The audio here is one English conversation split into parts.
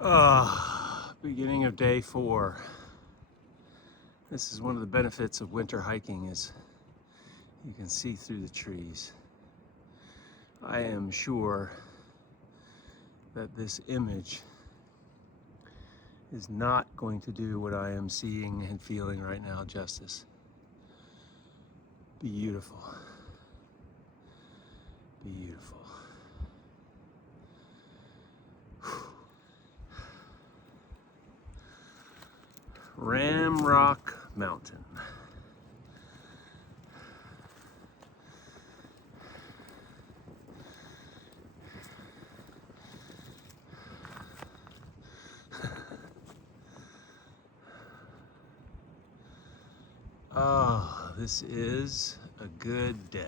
Beginning of day 4. This is one of the benefits of winter hiking is you can see through the trees. I am sure that this image is not going to do what I am seeing and feeling right now justice. Beautiful. Beautiful. Ramrock Mountain. Oh, this is a good day.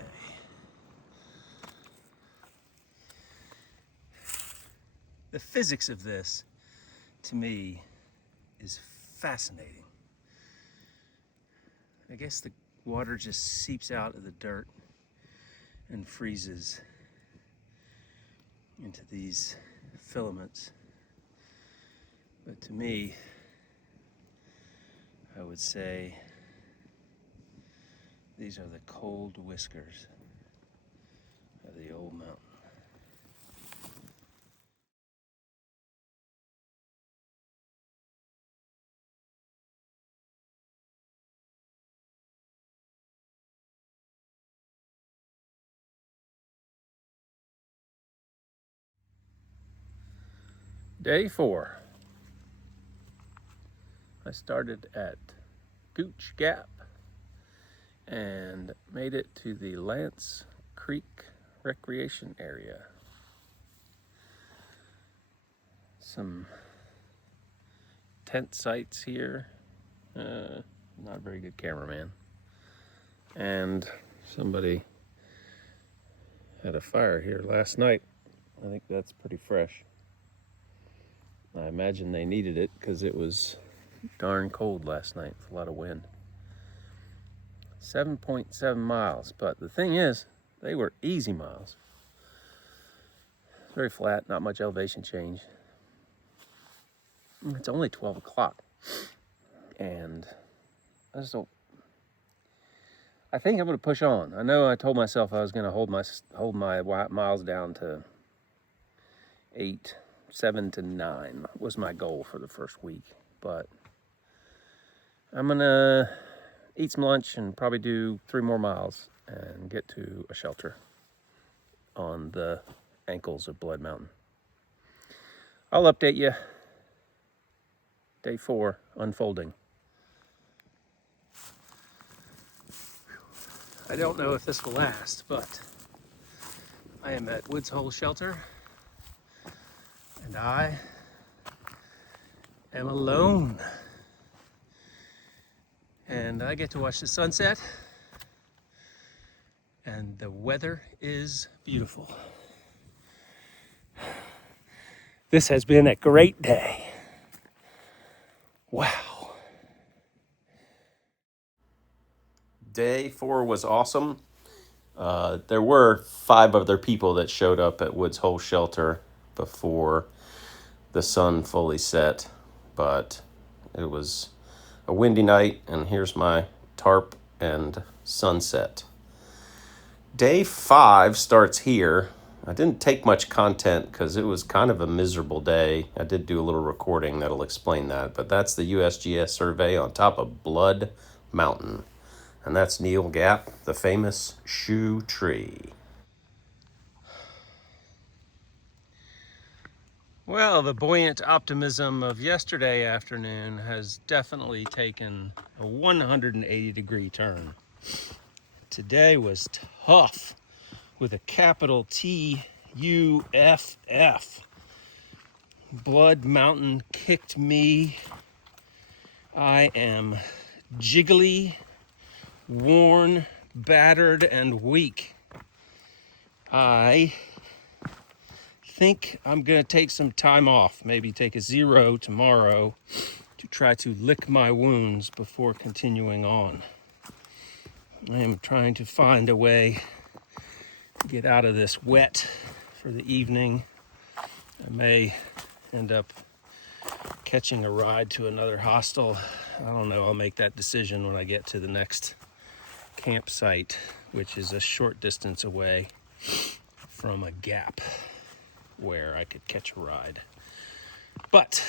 The physics of this, to me, is fascinating. I guess the water just seeps out of the dirt and freezes into these filaments. But to me, I would say these are the cold whiskers of the old mountain. Day 4. I started at Gooch Gap and made it to the Lance Creek Recreation Area. Some tent sites here. Not a very good cameraman. And somebody had a fire here last night. I think that's pretty fresh. I imagine they needed it because it was darn cold last night with a lot of wind. 7.7 miles, but the thing is, they were easy miles. It's very flat, not much elevation change. It's only 12 o'clock, and I just don't. I think I'm going to push on. I know I told myself I was going to hold my miles down to 7 to 9 was my goal for the first week, but I'm gonna eat some lunch and probably do 3 more miles and get to a shelter on the ankles of Blood Mountain. I'll update you. Day 4 unfolding. I don't know if this will last, but I am at Woods Hole Shelter and I am alone. And I get to watch the sunset, and the weather is beautiful. This has been a great day. Wow. Day 4 was awesome. There were 5 other people that showed up at Woods Hole Shelter before the sun fully set, but it was a windy night, and here's my tarp and sunset. Day 5 starts here. I didn't take much content because it was kind of a miserable day. I did do a little recording that'll explain that, but that's the USGS survey on top of Blood Mountain. And that's Neil Gap, the famous shoe tree. Well, the buoyant optimism of yesterday afternoon has definitely taken a 180-degree turn. Today was tough with a capital TUFF. Blood Mountain kicked me. I am jiggly, worn, battered, and weak. I think I'm gonna take some time off, maybe take a 0 tomorrow to try to lick my wounds before continuing on. I am trying to find a way to get out of this wet for the evening. I may end up catching a ride to another hostel. I don't know, I'll make that decision when I get to the next campsite, which is a short distance away from a gap where I could catch a ride. But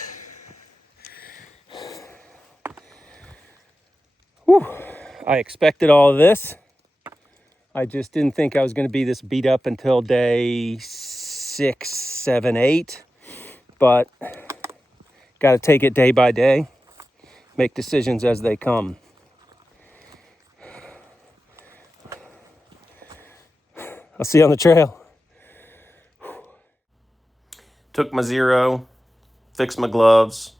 I expected all of this. I just didn't think I was going to be this beat up until day 6, 7, 8. But got to take it day by day, make decisions as they come. I'll see you on the trail. Took my zero, fixed my gloves,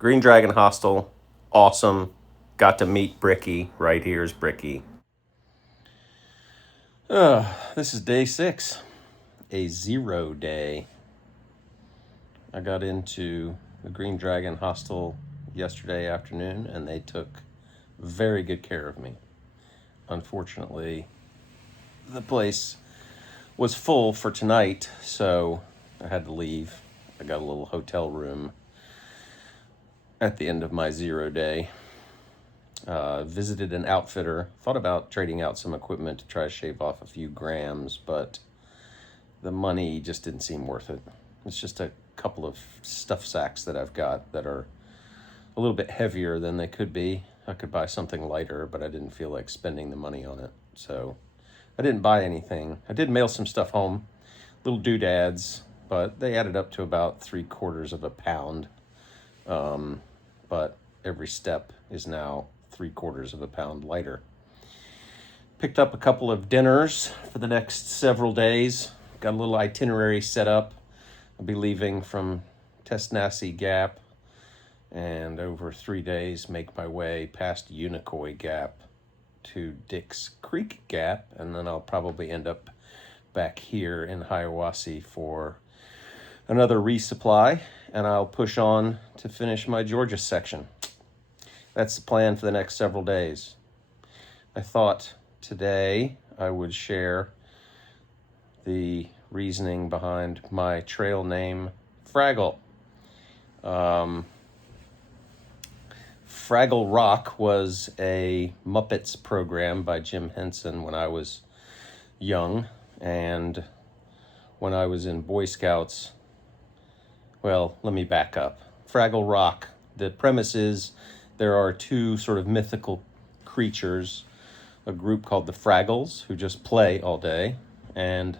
Green Dragon Hostel, awesome. Got to meet Bricky. Right here's Bricky. This is day 6, a 0 day. I got into the Green Dragon Hostel yesterday afternoon, and they took very good care of me. Unfortunately, the place was full for tonight, so I had to leave. I got a little hotel room at the end of my 0 day. Visited an outfitter. Thought about trading out some equipment to try to shave off a few grams, but the money just didn't seem worth it. It's just a couple of stuff sacks that I've got that are a little bit heavier than they could be. I could buy something lighter, but I didn't feel like spending the money on it. So I didn't buy anything. I did mail some stuff home, little doodads, but they added up to about 3/4 of a pound. But every step is now 3/4 of a pound lighter. Picked up a couple of dinners for the next several days. Got a little itinerary set up. I'll be leaving from Tesnassie Gap and over 3 days make my way past Unicoi Gap to Dix Creek Gap, and then I'll probably end up back here in Hiawassee for another resupply, and I'll push on to finish my Georgia section. That's the plan for the next several days. I thought today I would share the reasoning behind my trail name, Fraggle. Fraggle Rock was a Muppets program by Jim Henson when I was young, and when I was in Boy Scouts. Well, let me back up. Fraggle Rock, the premise is there are two sort of mythical creatures, a group called the Fraggles, who just play all day, and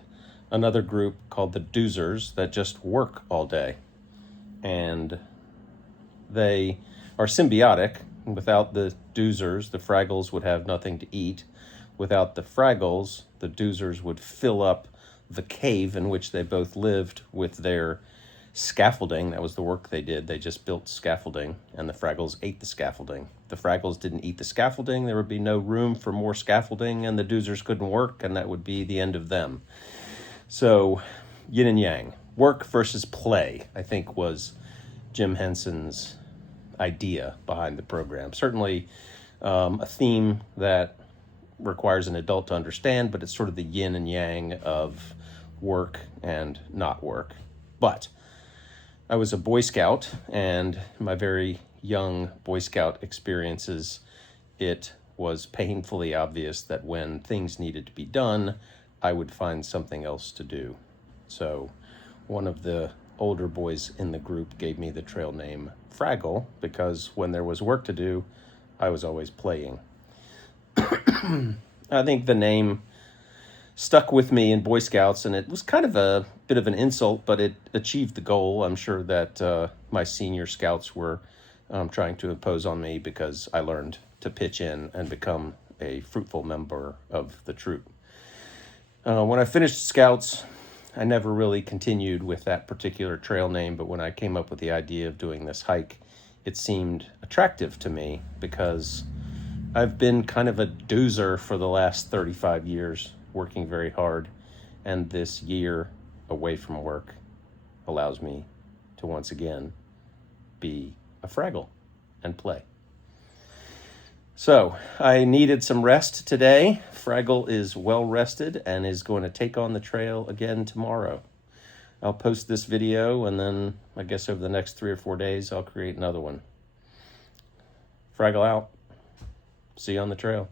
another group called the Doozers that just work all day. And they are symbiotic. Without the Doozers, the Fraggles would have nothing to eat. Without the Fraggles, the Doozers would fill up the cave in which they both lived with their scaffolding. That was the work they did. They just built scaffolding, and the Fraggles ate the scaffolding. The Fraggles didn't eat the scaffolding, there would be no room for more scaffolding, and the Doozers couldn't work, and that would be the end of them. So, yin and yang. Work versus play, I think, was Jim Henson's idea behind the program. Certainly a theme that requires an adult to understand, but it's sort of the yin and yang of work and not work. But I was a Boy Scout, and in my very young Boy Scout experiences, it was painfully obvious that when things needed to be done, I would find something else to do. So one of the older boys in the group gave me the trail name Fraggle because when there was work to do, I was always playing. I think the name stuck with me in Boy Scouts, and it was kind of a bit of an insult, but it achieved the goal. I'm sure that my senior scouts were trying to impose on me because I learned to pitch in and become a fruitful member of the troop. When I finished Scouts, I never really continued with that particular trail name, but when I came up with the idea of doing this hike, it seemed attractive to me because I've been kind of a doozer for the last 35 years, working very hard, and this year away from work allows me to once again be a Fraggle and play. So I needed some rest today. Fraggle is well rested and is going to take on the trail again tomorrow. I'll post this video, and then I guess over the next 3 or 4 days, I'll create another one. Fraggle out. See you on the trail.